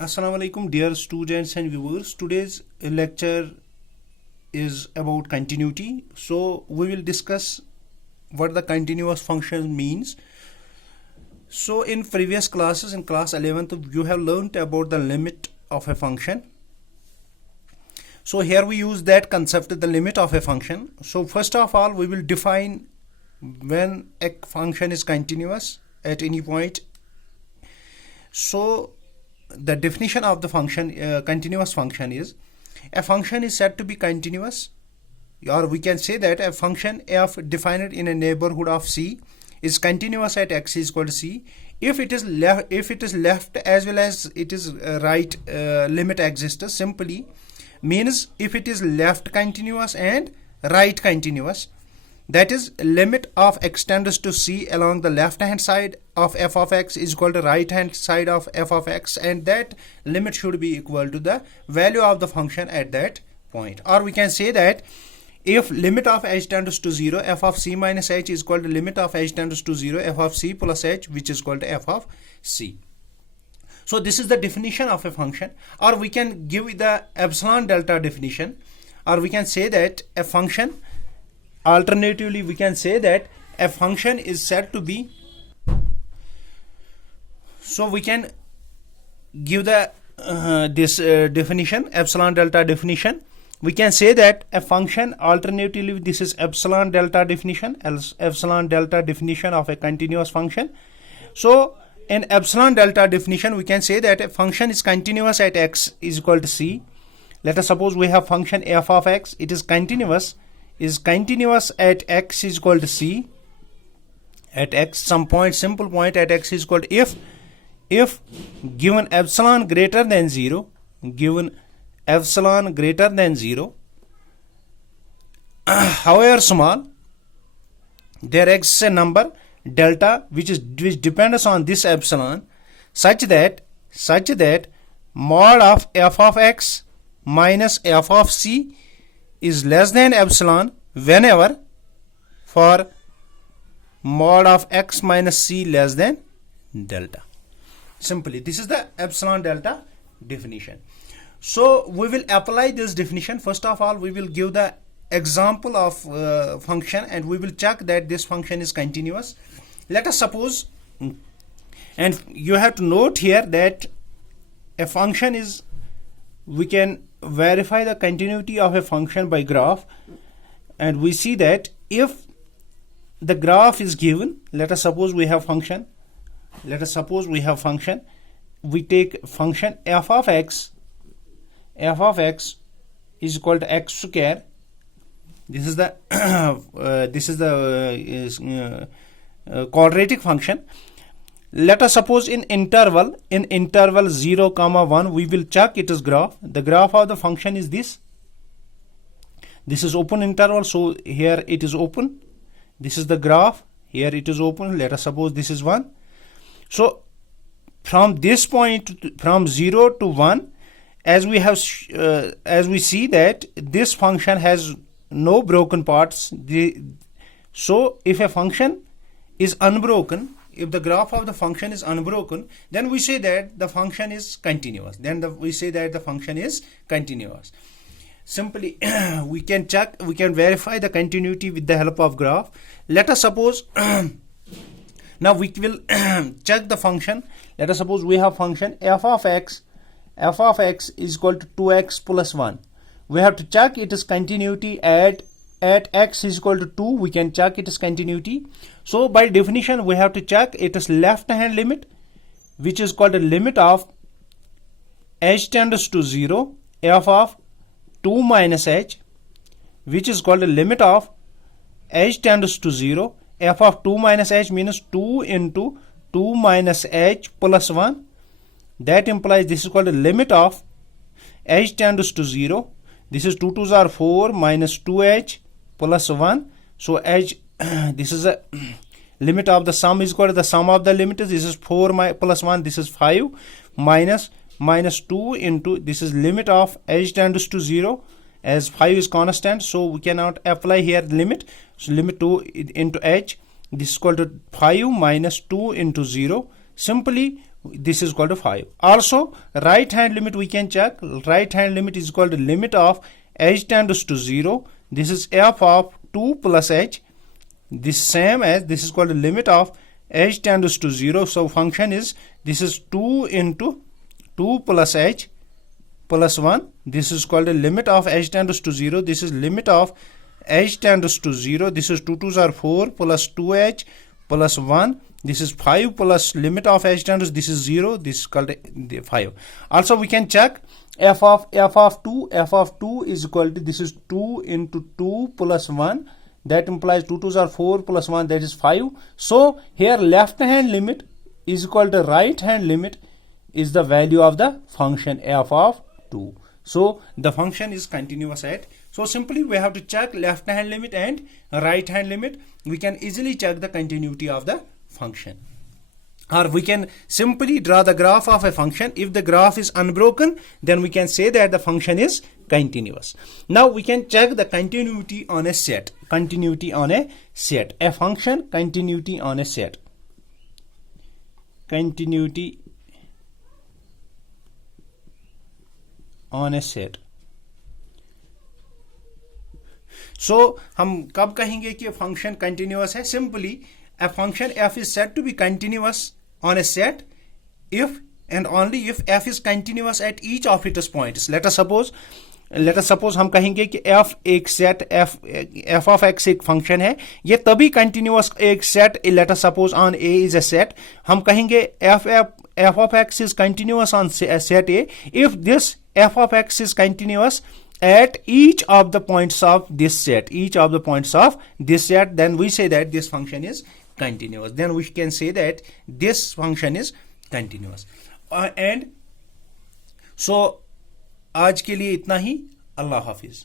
Assalamu alaikum, dear students and viewers. Today's lecture is about continuity. So we will discuss what the continuous function means. So in previous classes, in class 11th, you have learned about the limit of a function. So here we use that concept, the limit of a function. So first of all, we will define when a function is continuous at any point. So the definition of the function, continuous function, is a function is said to be continuous, or we can say that a function f defined in a neighborhood of C is continuous at x is equal to C if it is left as well as it is right limit exists. Simply means if it is left continuous and right continuous, that is limit of x tends to C along the left hand side of f of x is equal to right hand side of f of x, and that limit should be equal to the value of the function at that point. Or we can say that if limit of h tends to 0, f of c minus h is equal to limit of h tends to 0, f of c plus h, which is equal to f of c. So this is the definition of a function. Or we can give the epsilon delta definition, or we can say that a function, alternatively we can say that a function is said to be, so we can give the this definition, epsilon delta definition. We can say that a function, alternatively this is epsilon delta definition, epsilon delta definition of a continuous function. So in epsilon delta definition we can say that a function is continuous at x is equal to c. Let us suppose we have function f of x, it is continuous at x is equal to c, at x, some point, simple point at x is equal to if given epsilon greater than 0, however small, there exists a number delta which depends on this epsilon, such that mod of f of x minus f of c is less than epsilon whenever for mod of x minus c less than delta. Simply this is the epsilon delta definition. So we will apply this definition. First of all, we will give the example of function and we will check that this function is continuous. Let us suppose, and you have to note here that a function is, we can verify the continuity of a function by graph, and we see that if the graph is given, let us suppose we have function, we take function f of x is equal to x square. This is the quadratic function. Let us suppose in interval 0, 1 we will check its graph. The graph of the function is this is open interval, so here it is open. This is the graph, here it is open. Let us suppose this is 1. So from this point, from 0 to 1, as we see that this function has no broken parts. So if a function is unbroken, if the graph of the function is unbroken, then we say that the function is continuous. Simply we can verify the continuity with the help of graph. Let us suppose now we will check the function. Let us suppose we have function f of x is equal to 2x plus 1. We have to check its continuity at x is equal to 2. We can check its continuity. So by definition we have to check its left hand limit, which is called the limit of h tends to 0 f of 2 minus h, which is called the limit of h tends to 0 f of 2 minus h, means 2 into 2 minus h plus 1. That implies this is called the limit of h tends to 0. This is 2 2s are 4 minus 2h plus 1. So h this is a limit of the sum is equal to the sum of the limits. This is 4 plus 1, this is 5 minus 2 into this is limit of h tends to 0, as 5 is constant, so we cannot apply here limit. So limit 2 into h, this is equal to 5 minus 2 into 0. Simply this is equal to 5. Also, right hand limit we can check. Right hand limit is equal to limit of h tends to 0. This is f of 2 plus h. This same as this is called the limit of h tends to 0. So function is, this is 2 into 2 plus h plus 1. This is called the limit of h tends to 0. This is limit of h tends to 0. This is 2 2s are 4 plus 2h plus 1. This is 5 plus limit of h tends, this is 0. This is called the 5. Also we can check f of 2. F of 2 is equal to, this is 2 into 2 plus 1. That implies 2 2s are 4 plus 1, that is 5. So here left hand limit is equal to right hand limit is the value of the function f of 2. So the function is continuous at. So simply we have to check left hand limit and right hand limit. We can easily check the continuity of the function. Or we can simply draw the graph of a function. If the graph is unbroken, then we can say that the function is continuous. Now we can check the continuity on a set. Continuity on a set. A function continuity on a set. Continuity on a set. So हम कब कहेंगे कि function continuous है? Simply a function f is said to be continuous on a set if and only if f is continuous at each of its points. Let us suppose हम कहेंगे कि f एक set f of x एक function है, ये तभी continuous एक set, let us suppose on a is a set, हम कहेंगे f of x is continuous on set a if this f of x is continuous at each of the points of this set, then we say that this function is continuous. Then we can say that this function is continuous. And so आज के लिए इतना ही. अल्लाह हाफिज.